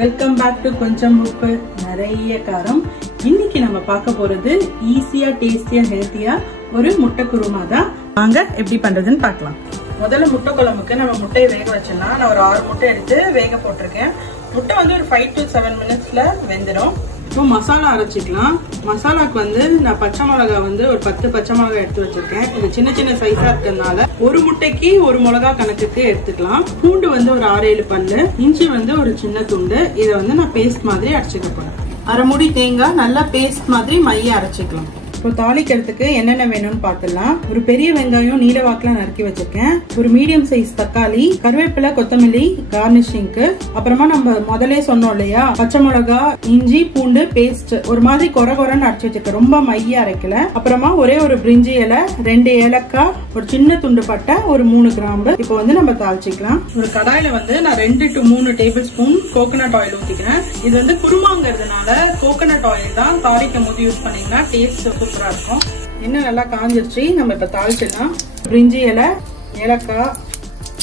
Welcome back to konjamuppunerayakaram. இன்னைக்கு நம்ம பார்க்க போறது ஈஸியா டேஸ்டியா ஹெல்தியா ஒரு முட்டை குருமா தான். வாங்க எப்படி பண்றதுன்னு பார்க்கலாம். முதல்ல முட்டை குழம்புக்கு நம்ம முட்டையை வேக வச்சிடலாம். நான் ஒரு 6 முட்டை எடுத்து வேக போட்டிருக்கேன். முட்டை வந்து ஒரு 5 to 7 minutesல வெந்துடும். இப்போ மசாலா அரைச்சிக்கலாம். மசாலாக்கு வந்து நான் பச்சை மிளகா வந்து ஒரு 10 பச்சை மிளகா எடுத்து வச்சிருக்கேன். இது சின்ன சின்ன சைஸா இருக்கிறதுனால ஒரு முட்டைக்கு ஒரு மிளகா கணக்குக்கு எடுத்துக்கலாம். பூண்டு வந்து ஒரு 6-7 பல்லு, இஞ்சி வந்து ஒரு சின்ன துண்டு. இதை வந்து நான் பேஸ்ட் மாதிரி அரைச்சிக்க போறேன். அரை மூடி தேங்காய் நல்லா பேஸ்ட் மாதிரி மைய அரைச்சிக்கலாம். இப்போ தாளிக்கிறதுக்கு என்னென்ன வேணும்னு பார்த்துலாம். ஒரு பெரிய வெங்காயம் நீல வாக்குல நறுக்கி வச்சிருக்கேன். ஒரு மீடியம் சைஸ் தக்காளி, கருவேப்பிலை, கொத்தமல்லி கார்னிஷிங்க்கு. அப்புறமா நம்ம முதலே சொன்னோம் இல்லையா, பச்சை மிளகா, இஞ்சி, பூண்டு பேஸ்ட் ஒரு மாதிரி கொரன்னு அரைச்சி வச்சிருக்கேன். ரொம்ப மைய அரைக்கல. அப்புறமா ஒரே ஒரு பிரிஞ்சி இலை, 2 ஏலக்காய், ஒரு சின்ன துண்டு பட்டை, ஒரு 3 கிராம்பு. இப்போ வந்து நம்ம தாளிச்சிக்கலாம். ஒரு கடாயில வந்து நான் 2 to 3 tablespoon coconut oil ஊத்திக்கிறேன். இது வந்து குருமாங்கிறதுனால கோகனட் ஆயில் தான் தாளிக்கும் போது யூஸ் பண்ணீங்கன்னா டேஸ்ட் சூப்பரா இருக்கும். எண்ணெய் நல்லா காஞ்சிருச்சு. நம்ம இப்ப தாளிச்சிடலாம். பிரிஞ்சி இலை, ஏலக்காய்,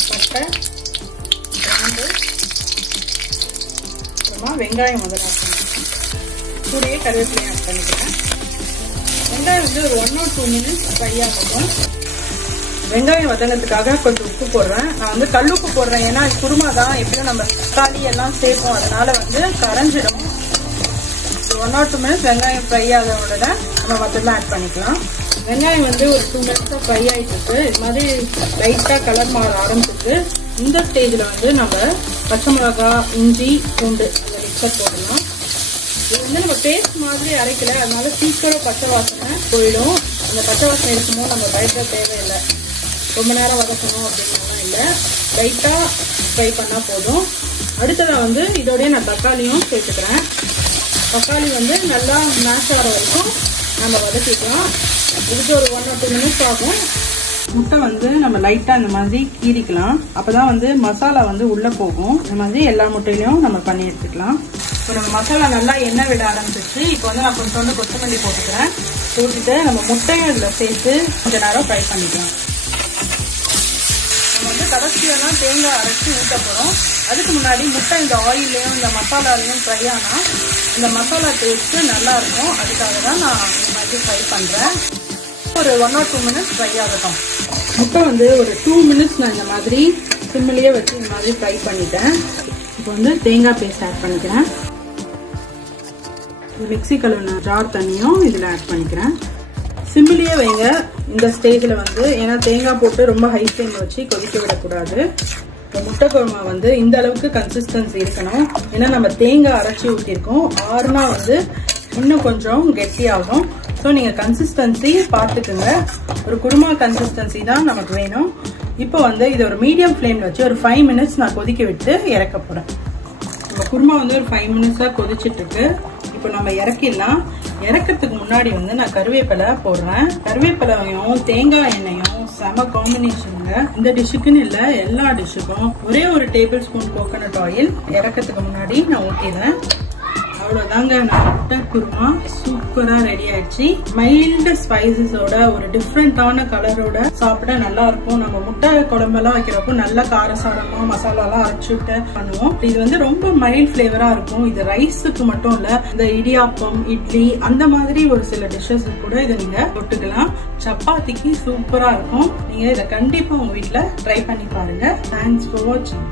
பட்டை, கிராம்பு, அப்புறமா வெங்காயம் முதல்ல ஆட் பண்ணிக்கிறேன். கூடயே கருவேப்பிலையும் ஆட் பண்ணிக்கிறேன். வெங்காயம் வந்து ஒரு 1 or 2 minutes ஃப்ரை ஆகட்டும். வெங்காயம் வதங்கிறதுக்காக கொஞ்சம் உப்பு போடுறேன். நான் வந்து கல் உப்பு போடுறேன். ஏன்னா குருமா தான் எப்படியும் நம்ம தக்காளி எல்லாம் சேர்ப்போம், அதனால வந்து கரைஞ்சிடும். 1 or 2 minutes வெங்காயம் ஃப்ரை ஆக உடனே நம்ம மற்றெல்லாம் ஆட் பண்ணிக்கலாம். வெங்காயம் வந்து ஒரு 2 minutes ஃப்ரை ஆகிட்டு இருக்கு. இது மாதிரி லைட்டா கலர் மாற ஆரம்பிச்சிருக்கு. இந்த ஸ்டேஜ்ல வந்து நம்ம பச்சை மிளகா, இஞ்சி, பூண்டு அந்த மிக்சர் போடணும். இது வந்து நம்ம பேஸ்ட் மாதிரி அரைக்கல, அதனால சீக்கிரம் பச்சை வாசனை போயிடும். அந்த பச்சை வாசனை இருக்கும்போது நம்ம பயப்பட தேவையில்லை. ரொம்ப நேரம் வதக்கணும் அப்படின்னா இல்லை, லைட்டா ஃப்ரை பண்ணா போதும். அடுத்ததா வந்து இதோடய நான் தக்காளியும் சேர்த்துக்கிறேன். தக்காளி வந்து நல்லா மேஷ் ஆகிற வரைக்கும் நம்ம வதக்கிக்கலாம். இதுக்கு ஒரு 1 or 2 minutes ஆகும். முட்டை வந்து நம்ம லைட்டா இந்த மாதிரி கீறிக்கலாம். அப்பதான் வந்து மசாலா வந்து உள்ள போகும். இந்த மாதிரி எல்லா முட்டையிலையும் நம்ம பண்ணி எடுத்துக்கலாம். இப்போ நம்ம மசாலா நல்லா எண்ணெய் விட ஆரம்பிச்சிச்சு. இப்போ வந்து நான் கொஞ்சம் கொத்தமல்லி போட்டுக்கிறேன். போட்டுட்டு நம்ம முட்டையும் இதில் சேர்த்து கொஞ்ச நேரம் ஃப்ரை பண்ணிக்கலாம். நம்ம வந்து கடைசியெல்லாம் தேங்காய் அரைச்சி ஊற்ற போகிறோம். அதுக்கு முன்னாடி முட்டை இந்த ஆயிலையும் இந்த மசாலாலையும் ஃப்ரை ஆனால் இந்த மசாலா டேஸ்ட்டு நல்லா இருக்கும். அதுக்காக தான் நான் இந்த மாதிரி ஃப்ரை பண்ணுறேன். ஒரு 1 or 2 minutes ஃப்ரை ஆகட்டும். முட்டை வந்து ஒரு 2 minutes நான் இந்த மாதிரி சிம்மிலேயே வச்சு இந்த மாதிரி ஃப்ரை பண்ணிட்டேன். இப்போ வந்து தேங்காய் பேஸ்ட் ஆட் பண்ணிக்கிறேன். மிக்ஸி கழுவின ஜார் தண்ணியும் இதில் ஆட் பண்ணிக்கிறேன். சிம்மிலேயே வைங்க இந்த ஸ்டேஜில் வந்து, ஏன்னா தேங்காய் போட்டு ரொம்ப ஹை ஃப்ளேம் வச்சு கொதிக்க விடக்கூடாது. முட்டை குருமா வந்து இந்த அளவுக்கு கன்சிஸ்டன்சி இருக்கணும். ஏன்னா நம்ம தேங்காய் அரைச்சி ஊற்றிருக்கோம். ஆறுனா வந்து இன்னும் கொஞ்சம் கெட்டியாகும். ஸோ நீங்கள் கன்சிஸ்டன்சி பார்த்துக்குங்க. ஒரு குருமா கன்சிஸ்டன்சி தான் நமக்கு வேணும். இப்போ வந்து இதை ஒரு மீடியம் ஃப்ளேமில் வச்சு ஒரு 5 minutes நான் கொதிக்க விட்டு இறக்க போகிறேன். நம்ம குருமா வந்து ஒரு 5 minutes கொதிச்சுட்டு இருக்கு. இப்போ நம்ம இறக்கிடலாம். இறக்கிறதுக்கு முன்னாடி வந்து நான் கருவேப்பிலை போடுறேன். கருவேப்பிலையும் தேங்காய் எண்ணெயும் செம காம்பினேஷனுங்க. இந்த டிஷ்ஷுக்குன்னு இல்லை, எல்லா டிஷ்ஷுக்கும் ஒரே ஒரு டேபிள் ஸ்பூன் கோகனட் ஆயில் இறக்கிறதுக்கு முன்னாடி நான் ஊற்றிடுறேன். அவ்வளோதாங்க, நான் முட்டை குருமா சூப்பரா ரெடி ஆயிடுச்சு. மைல்டு ஸ்பைசஸோட ஒரு டிஃப்ரெண்டான கலரோட சாப்பிட நல்லா இருக்கும். நம்ம முட்டை குழம்பெல்லாம் வைக்கிறப்போ நல்லா காரசாரமா மசாலாலாம் அரைச்சுட்டு பண்ணுவோம். இது வந்து ரொம்ப மைல்ட் ஃபிளேவரா இருக்கும். இது ரைஸுக்கு மட்டும் இல்ல, இந்த இடியாப்பம், இட்லி அந்த மாதிரி ஒரு சில டிஷ்ஷஸ் கூட இதை நீங்க தொட்டுக்கலாம். சப்பாத்திக்கு சூப்பரா இருக்கும். நீங்க இதை கண்டிப்பா உங்க வீட்டுல ட்ரை பண்ணி பாருங்க. தேங்க்ஸ் ஃபார் வாட்சிங்.